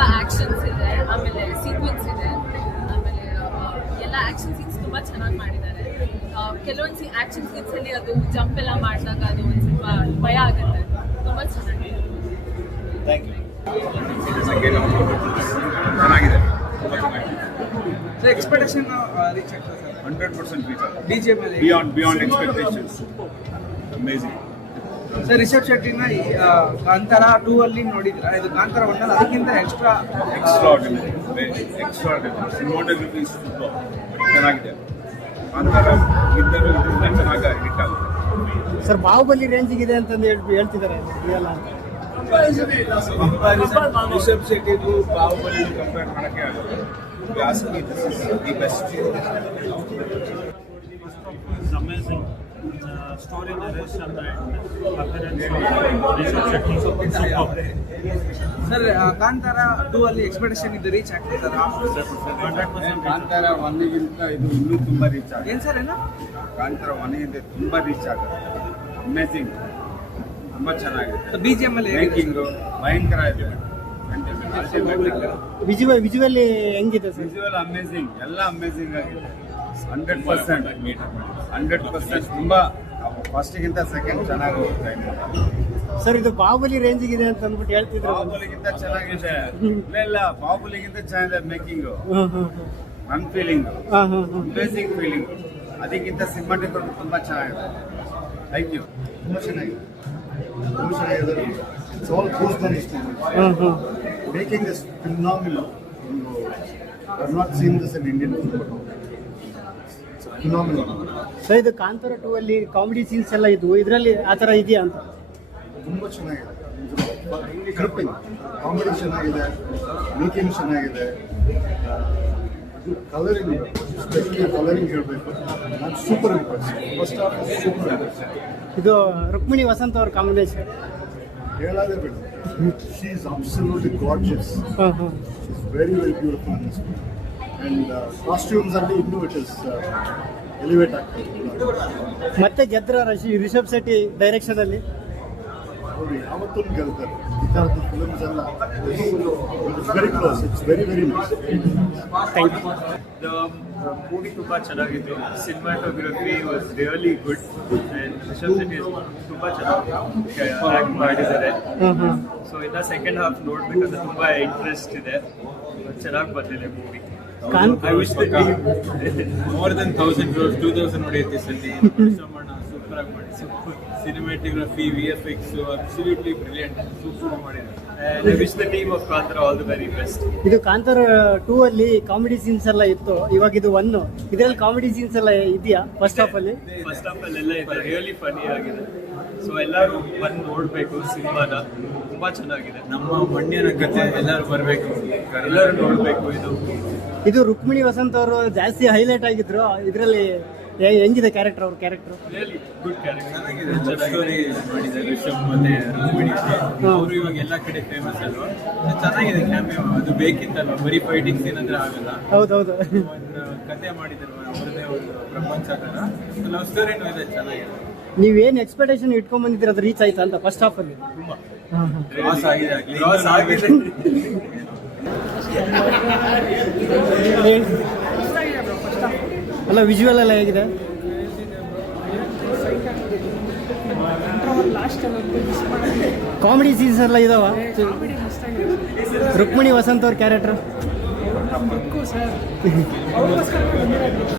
ತುಂಬಾ ಆಕ್ಷನ್ಸ್ ಇದೆ ಆಮೇಲೆ ಸೀಕ್ವೆನ್ಸ್ ಇದೆ ಆಮೇಲೆ ಎಲ್ಲ ಆಕ್ಷನ್ ಸೀನ್ಸ್ ತುಂಬ ಚೆನ್ನಾಗಿ ಮಾಡಿದ್ದಾರೆ. ಕೆಲವೊಂದು ಸಿ ಆಕ್ಷನ್ ಸೀನ್ಸ್ ಅಲ್ಲಿ ಅದು ಜಂಪ್ ಎಲ್ಲ ಮಾಡಿದಾಗ ಅದು ಒಂದು ಸ್ವಲ್ಪ ಭಯ ಆಗುತ್ತೆ. ತುಂಬ ಚೆನ್ನಾಗಿದೆ. ಚೆನ್ನಾಗಿದೆ ತುಂಬ ಚೆನ್ನಾಗಿದೆ. ಸರ್ ಎಕ್ಸ್ಪೆಕ್ಟೇಷನ್ ರೀಚ್ ಆಗ್ತದೆ ಸರ್? ಹಂಡ್ರೆಡ್ ಪರ್ಸೆಂಟ್ ರೀಚ್ ಮೇಲೆ beyond beyond expectations amazing sir Rishab ಶೆಟ್ಟಿನ Kantara two ಅಲ್ಲಿ ನೋಡಿದ್ರ? ಇದು ಕಾಂತಾರ ಒನ್ ಅಲ್ಲಿ ಅದಕ್ಕಿಂತ ಎಕ್ಸ್ಟ್ರಾ ಎಕ್ಸ್ಟ್ರಾ ಸಿನಿಮಾಟೋಗ್ರಫಿ ಚೆನ್ನಾಗಿದೆ. ಕಾಂತಾರ ಇದ್ದರೂ ಇದರಿಂದ ಚೆನ್ನಾಗಿ ಹಿಟ್ ಆಗುತ್ತೆ ಸರ್ ಬಾಹುಬಲಿ ರೇಂಜಿಗಿದೆ ಅಂತಂದು ಹೇಳ್- ಹೇಳ್ತಿದ್ದಾರೆ. ರಿಷಬ್ ಶೆಟ್ಟಿಗೂ ಬಾಹುಬಲಿ ಕಂಪೇರ್ ಮಾಡೋಕ್ಕೆ the best story narration and appearance of Rishabh Shetty. Superb. Sir Kantara two ಅಲ್ಲಿ ಎಕ್ಸ್ಪೆಕ್ಟೇಷನ್ ಇದು ರೀಚ್ ಆಗ್ತಿದಾರ 100% ಕಾಂತಾರ ಒನ್ಗಿಂತ ಇದು ಇನ್ನೂ ತುಂಬ ರೀಚ್ ಆಗಿದೆ. ಏನ್ ಸರ್ ಏನ? ಕಾಂತಾರ ಒನ್ಗಿಂತ ತುಂಬ ರೀಚ್ ಆಗುತ್ತೆ. ಅಮೇಝಿಂಗ್ ತುಂಬ ಚೆನ್ನಾಗಿದೆ. ಬಿ ಜಿ ಎಂ ಅಲ್ಲಿ ಮೇಕಿಂಗು ಭಯಂಕರ ಇದೆ ವಿಜುವಲ್ ವಿಜುವಲಿ ಹೆಂಗಿದೆ? ಸರ್ ವಿಜುವಲ್ ಅಮೇಝಿಂಗ್ ಎಲ್ಲ ಅಮೇಝಿಂಗ್ ಆಗಿದೆ. ಹಂಡ್ರೆಡ್ ಪರ್ಸೆಂಟ್ ಹಂಡ್ರೆಡ್ ಪರ್ಸೆಂಟ್ ತುಂಬ ಫಸ್ಟಿಗಿಂತ ಸೆಕೆಂಡ್ ಚೆನ್ನಾಗಿ ಹೋಗ್ತಾ ಇದೆ ಸರ್ ಇದು ಬಾಹುಬಲಿ ಇದೆ ಅಂತ ಅಂದ್ಬಿಟ್ಟು ಹೇಳ್ತಿದ್ರು. ಬಾಹುಬಲಿಗಿಂತ ಚೆನ್ನಾಗಿದೆ. ಇಲ್ಲ ಇಲ್ಲ ಬಾಹುಬಲಿಗಿಂತ ಚೆನ್ನಾಗಿದೆ ಮೇಕಿಂಗ್ ನನ್ ಫೀಲಿಂಗ್ ಬೇಸಿಕ್ ಫೀಲಿಂಗ್ ಅದಕ್ಕಿಂತ ಸಿನಿಮಾಟಿಕ್ ತುಂಬಾ ಚೆನ್ನಾಗಿದೆ. ಥ್ಯಾಂಕ್ ಯು ತುಂಬ ಚೆನ್ನಾಗಿದೆ. ತುಂಬ ಚೆನ್ನಾಗಿದೆ. ಸೋಲ್ ಆಲ್ ಇಷ್ಟ making is phenomenal I not seen this in Indian phenomenal sir ಇದು ಕಾಂತಾರ ಟೂ ಅಲ್ಲಿ ಕಾಮಿಡಿ ಸೀನ್ಸ್ ಎಲ್ಲ ಇದ್ವು. ಇದರಲ್ಲಿ ಆ ಥರ ಇದೆಯಾ ಅಂತ? ತುಂಬ ಚೆನ್ನಾಗಿದೆ. ಕ್ರಿಪ್ಪಿಂಗ್ ಕಾಮಿಡಿ ಚೆನ್ನಾಗಿದೆ. ಮೇಕಿಂಗ್ ಚೆನ್ನಾಗಿದೆ. ಕಲರಿಂಗ್ ಸ್ಪೆಷಲಿ ಕಲರಿಂಗ್ ಹೇಳಬೇಕು. ನಾನು ಸೂಪರ್ ಫಸ್ಟ್ ಆಫ್ ಸೂಪರ್ ಇದು. ರುಕ್ಮಿಣಿ ವಸಂತ ಅವ್ರ ಕಾಂಬಿನೇಷನ್ ಹೇಳೋದೇ ಬೇಡ. ಶಿ ಇಸ್ ಅಬ್ಸಲ್ಯೂಟ್ಲಿ ಗಾರ್ಜಿಯಸ್ ಹಾಂ ಹಾಂ. Very very beautiful and costumes ಅಲ್ಲಿ ಇನ್ನೂ ಇಟ್ ಇಸ್ ಎಲಿವೇಟ್ ಆಗ್ತದೆ ಮತ್ತೆ ಗೆದ್ರ ರಶಿ ರಿಷಬ್ ಶೆಟ್ಟಿ ಡೈರೆಕ್ಷನ್ ಅಲ್ಲಿ? ಯಾವತ್ತೂ ಗೆಲ್ತಾರೆ. ಈ ಫಿಲ್ಮ್ಸ್ ಎಲ್ಲ it's very close it's very very nice thank you movie ತುಂಬ ಚೆನ್ನಾಗಿತ್ತು. Cinematography was really good Rishabh Shetty ತುಂಬಾ ಚೆನ್ನಾಗಿ ಮಾಡಿದ್ದಾರೆ. ಸೊ ಇನ್ನ ಸೆಕೆಂಡ್ ಹಾಫ್ ನೋಡ್ಬೇಕಂದ್ರೆ ತುಂಬ ಇಂಟ್ರೆಸ್ಟ್ ಇದೆ. ಚೆನ್ನಾಗಿ ಬಂದಿದೆ movie can I wish more than thousand crores two thousand ಹೊಡೆಯುತ್ತೆ ಈ ಸತಿ. ಸೂಪರ್ ಆಗಿ ಮಾಡಿ cinematography V F X absolutely brilliant super ಮಾಡಿದ್ದಾರೆ I wish the team of Kantara all the very best ಇದು ಕಾಂತಾರ ಟೂ ಅಲ್ಲಿ ಕಾಮಿಡಿ ಸೀನ್ಸ್ ಎಲ್ಲ ಇತ್ತು. ಇವಾಗ ಇದು ಒನ್ ಇದರಲ್ಲಿ ಕಾಮಿಡಿ ಸೀನ್ಸ್ ಎಲ್ಲ ಇದೆಯಾ? ಫಸ್ಟ್ ಹಾಫ್ ಅಲ್ಲಿ? ಫಸ್ಟ್ ಹಾಫ್ ಎಲ್ಲ ಇದೆ ರಿಯಲಿ ಫನಿ ಆಗಿದೆ. ಸೊ ಎಲ್ಲರೂ ಬಂದು ನೋಡ್ಬೇಕು ಸಿನಿಮಾನ. ತುಂಬಾ ಚೆನ್ನಾಗಿದೆ. ನಮ್ಮ ಮಣ್ಣಿನ ಕತೆ ಎಲ್ಲರೂ ಬರಬೇಕು. ಎಲ್ಲರೂ ನೋಡ್ಬೇಕು ಇದು. ಇದು ರುಕ್ಮಿಣಿ ವಸಂತ ಅವರು ಜಾಸ್ತಿ ಹೈಲೈಟ್ ಆಗಿದ್ರು. ಇದರಲ್ಲಿ ಹೆಂಗಿದೆ ಕ್ಯಾರೆಕ್ಟರ್ ಅವ್ರ ಕ್ಯಾರೆಕ್ಟರ್ ರಿಯಲಿ ಗುಡ್ ಕ್ಯಾರೆಕ್ಟರ್ ಮಾಡಿದ್ದಾರೆ ರಿಷಬ್ ಮತ್ತೆ ರುಕ್ಮಿಣಿ. ಅವರು ಇವಾಗ ಎಲ್ಲ ಕಡೆ ಫೇಮಸ್ ಅಲ್ವಾ? ಚೆನ್ನಾಗಿದೆ ಕ್ಯಾಮಿಯೋ ಅದು ಬೇಕಿತ್ತಲ್ವಾ? ಬರೀ ಫೈಟಿಂಗ್ ಸೀನ್ ಅಂದ್ರೆ ಆಗಲ್ಲ. ಹೌದೌದು. ಒಂದು ಕತೆ ಮಾಡಿದ್ರು ಅವರದೇ ಒಂದು ಪ್ರಪಂಚ ತರ ಲವ್ ಸ್ಟೋರಿನೂ ಇದೆ. ಚೆನ್ನಾಗಿದೆ. ನೀವೇನ್ ಎಕ್ಸ್ಪೆಕ್ಟೇಷನ್ ಇಟ್ಕೊಂಡ್ ಬಂದಿದ್ದೀರ ಅದು ರೀಚ್ ಆಯ್ತಾ ಅಂತ ಫಸ್ಟ್ ಹಾಫ್ ಅಲ್ಲಿ. ಅಲ್ಲ ವಿಜುವಲ್ ಎಲ್ಲ ಹೇಗಿದೆ? ಕಾಮಿಡಿ ಸೀನ್ಸ್ ಎಲ್ಲ ಇದಾವ? ರುಕ್ಮಿಣಿ ವಸಂತ್ ಅವ್ರ ಕ್ಯಾರೆಕ್ಟರ್